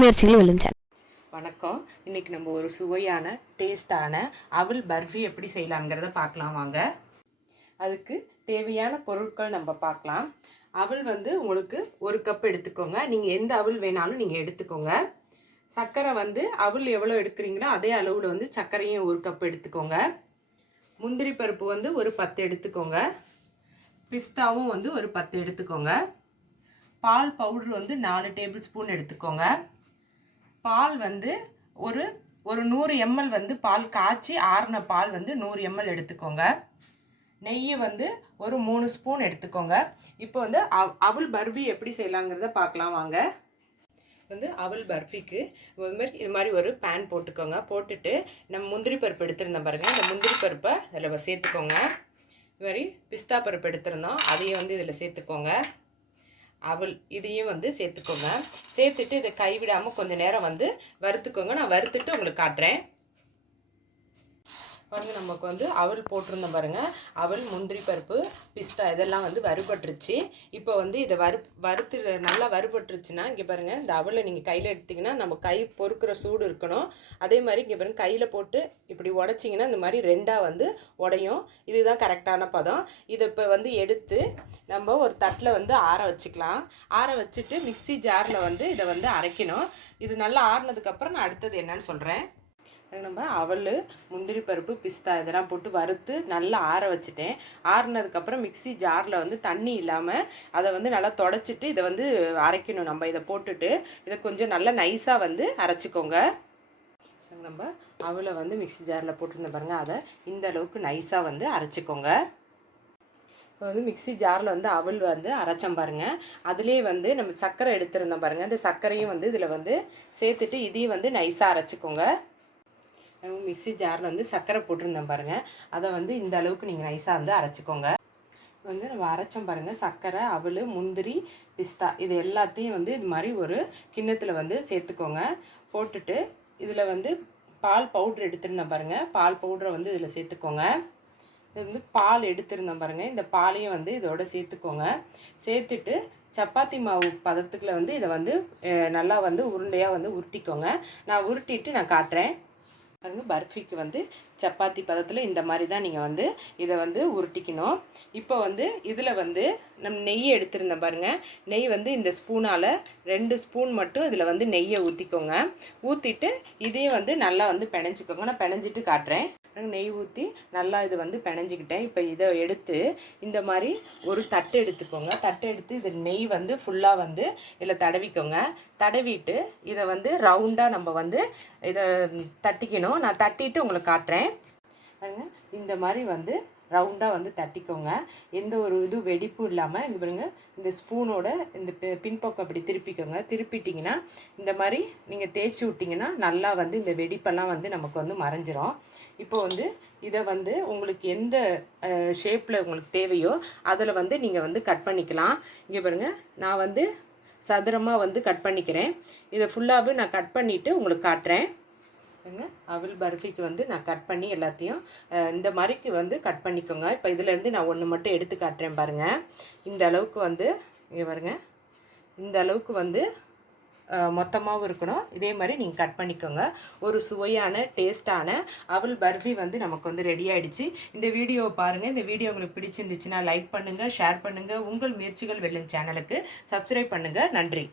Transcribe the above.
முயற்சிகள் வெல்லும் வணக்கம். இன்னைக்கு நம்ம ஒரு சுவையான டேஸ்டான அவல் பர்ஃபி எப்படி செய்யலாங்கிறத பார்க்கலாம் வாங்க. அதுக்கு தேவையான பொருட்கள் நம்ம பார்க்கலாம். அவல் வந்து உங்களுக்கு ஒரு கப் எடுத்துக்கோங்க. நீங்கள் எந்த அவல் வேணாலும் நீங்கள் எடுத்துக்கோங்க. சர்க்கரை வந்து அவல் எவ்வளோ எடுக்கிறீங்களோ அதே அளவில் வந்து சர்க்கரையும் ஒரு கப் எடுத்துக்கோங்க. முந்திரி பருப்பு வந்து ஒரு பத்து எடுத்துக்கோங்க. பிஸ்தாவும் வந்து ஒரு பத்து எடுத்துக்கோங்க. பால் பவுடர் வந்து நாலு டேபிள் ஸ்பூன் எடுத்துக்கோங்க. பால் வந்து ஒரு ஒரு நூறு எம்எல் வந்து பால் காய்ச்சி ஆறின பால் வந்து நூறு எம்எல் எடுத்துக்கோங்க. நெய் வந்து ஒரு மூணு ஸ்பூன் எடுத்துக்கோங்க. இப்போ வந்து அவ் அவள் பர்பி எப்படி செய்யலாங்கிறத பார்க்கலாம் வாங்க. வந்து அவல் பர்ஃபிக்கு இது மாதிரி இது மாதிரி ஒரு பேன் போட்டுக்கோங்க. போட்டுட்டு நம்ம முந்திரி பருப்பு எடுத்திருந்தோம் பாருங்கள் இந்த முந்திரி பருப்பை இதில் சேர்த்துக்கோங்க. இது மாதிரி பிஸ்தா பருப்பு எடுத்திருந்தோம். அதையும் வந்து இதில் சேர்த்துக்கோங்க. அவள் இதையும் வந்து சேர்த்துக்கோங்க. சேர்த்துட்டு இதை கைவிடாமல் கொஞ்சம் நேரம் வந்து வறுத்துக்கோங்க. நான் வறுத்துட்டு உங்களுக்கு காட்டுறேன். வந்து நமக்கு வந்து அவல் போட்டிருந்தோம் பாருங்கள் அவல் முந்திரி பருப்பு பிஸ்தா இதெல்லாம் வந்து வறுபட்டுருச்சு. இப்போ வந்து இதை வறு வறுத்து நல்லா வறுபட்டுருச்சுன்னா இங்கே பாருங்க இந்த அவலை நீங்கள் கையில் எடுத்தீங்கன்னா நம்ம கை பொறுக்கிற சூடு இருக்கணும். அதே மாதிரி இங்கே பாருங்கள் கையில் போட்டு இப்படி உடச்சிங்கன்னா இந்த மாதிரி ரெண்டாக வந்து உடையும். இதுதான் கரெக்டான பதம். இதை இப்போ வந்து எடுத்து நம்ம ஒரு தட்டில் வந்து ஆற வச்சுக்கலாம். ஆற வச்சுட்டு மிக்ஸி ஜாரில் வந்து இதை வந்து அரைக்கணும். இது நல்லா ஆறினதுக்கப்புறம் நான் அடுத்தது என்னன்னு சொல்கிறேன் நம்ம அவல் முந்திரி பருப்பு பிஸ்தா இதெல்லாம் போட்டு வறுத்து நல்லா ஆற வச்சுட்டேன். ஆறுனதுக்கப்புறம் மிக்ஸி ஜாரில் வந்து தண்ணி இல்லாமல் அதை வந்து நல்லா தொடச்சிட்டு இதை வந்து அரைக்கணும். நம்ம இதை போட்டுட்டு இதை கொஞ்சம் நல்லா நைஸாக வந்து அரைச்சிக்கோங்க. நம்ம அவளை வந்து மிக்ஸி ஜாரில் போட்டிருந்தேன் பாருங்கள் அதை இந்த அளவுக்கு நைஸாக வந்து அரைச்சிக்கோங்க. இப்போ வந்து மிக்ஸி ஜாரில் வந்து அவல் வந்து அரைச்சோம் பாருங்கள் அதுலேயே வந்து நம்ம சர்க்கரை எடுத்திருந்தோம் பாருங்கள் இந்த சர்க்கரையும் வந்து இதில் வந்து சேர்த்துட்டு இதையும் வந்து நைஸாக அரைச்சிக்கோங்க. மிக்சி மிக்ஸி ஜாரில் வந்து சர்க்கரை போட்டிருந்தோம் பாருங்கள் அதை வந்து இந்த அளவுக்கு நீங்கள் நைஸாக வந்து அரைச்சிக்கோங்க. வந்து நம்ம அரைச்சோம் பாருங்கள் சர்க்கரை அவல் முந்திரி பிஸ்தா இது எல்லாத்தையும் வந்து இது மாதிரி ஒரு கிண்ணத்தில் வந்து சேர்த்துக்கோங்க. போட்டுட்டு இதில் வந்து பால் பவுட்ரு எடுத்திருந்தோம் பாருங்கள் பால் பவுட்ரை வந்து இதில் சேர்த்துக்கோங்க. இது வந்து பால் எடுத்திருந்தோம் பாருங்கள் இந்த பாலையும் வந்து இதோட சேர்த்துக்கோங்க. சேர்த்துட்டு சப்பாத்தி மாவு பதத்துக்குள்ள வந்து இதை வந்து நல்லா வந்து உருண்டையாக வந்து உருட்டிக்கோங்க. நான் உருட்டிட்டு நான் காட்டுறேன். பாருங்கள் பர்ஃபிக்கு வந்து சப்பாத்தி பதத்தில் இந்த மாதிரி தான் நீங்கள் வந்து இதை வந்து உருட்டிக்கணும். இப்போ வந்து இதில் வந்து நம் நெய் எடுத்திருந்தேன் பாருங்கள் நெய் வந்து இந்த ஸ்பூனால் ரெண்டு ஸ்பூன் மட்டும் இதில் வந்து நெய்யை ஊற்றிக்கோங்க ஊற்றிட்டு இதையும் வந்து நல்லா வந்து பிணைஞ்சிக்கோங்க நான் பிணைஞ்சிட்டு காட்டுறேன். நெய் ஊற்றி நல்லா இது வந்து பிணைஞ்சிக்கிட்டேன் இப்போ இதை எடுத்து இந்த மாதிரி ஒரு தட்டு எடுத்துக்கோங்க. தட்டு எடுத்து இது நெய் வந்து ஃபுல்லாக வந்து இதில் தடவிக்கோங்க. தடவிட்டு இதை வந்து ரவுண்டாக நம்ம வந்து இதை தட்டிக்கணும். நான் தட்டிட்டு உங்களுக்கு காட்டுறேன். இந்த மாதிரி வந்து ரவுண்டாக வந்து தட்டிக்கோங்க. எந்த ஒரு இது வெடிப்பும் இல்லாமல் இங்கே பாருங்க இந்த ஸ்பூனோட இந்த பின்பக்கம் அப்படி திருப்பிக்கோங்க. திருப்பிட்டிங்கன்னா இந்த மாதிரி நீங்கள் தேய்ச்சி விட்டிங்கன்னா நல்லா வந்து இந்த வெடிப்பெல்லாம் வந்து நமக்கு வந்து மறைஞ்சிரும். இப்போ வந்து இதை வந்து உங்களுக்கு எந்த ஷேப்பில் உங்களுக்கு தேவையோ அதில் வந்து நீங்கள் வந்து கட் பண்ணிக்கலாம். இங்கே பாருங்கள் நான் வந்து சதுரமாக வந்து கட் பண்ணிக்கிறேன். இதை ஃபுல்லாகவே நான் கட் பண்ணிவிட்டு உங்களுக்கு காட்டுறேன். ஏங்க அவள் பர்ஃபிக்கு வந்து நான் கட் பண்ணி எல்லாத்தையும் இந்த மாதிரிக்கு வந்து கட் பண்ணிக்கோங்க. இப்போ இதுலேருந்து நான் ஒன்று மட்டும் எடுத்து காட்டுறேன் பாருங்கள் இந்த அளவுக்கு வந்து இங்கே பாருங்க. இந்த அளவுக்கு வந்து மொத்தமாகவும் இருக்கணும். இதே மாதிரி நீங்கள் கட் பண்ணிக்கோங்க. ஒரு சுவையான டேஸ்டான அவல் பர்ஃபி வந்து நமக்கு வந்து ரெடி ஆகிடுச்சு இந்த வீடியோவை பாருங்கள் இந்த வீடியோ உங்களுக்கு பிடிச்சிருந்துச்சுன்னா லைக் பண்ணுங்கள் ஷேர் பண்ணுங்கள் உங்கள் முயற்சிகள் வெல்லும் சேனலுக்கு சப்ஸ்கிரைப் பண்ணுங்கள் நன்றி.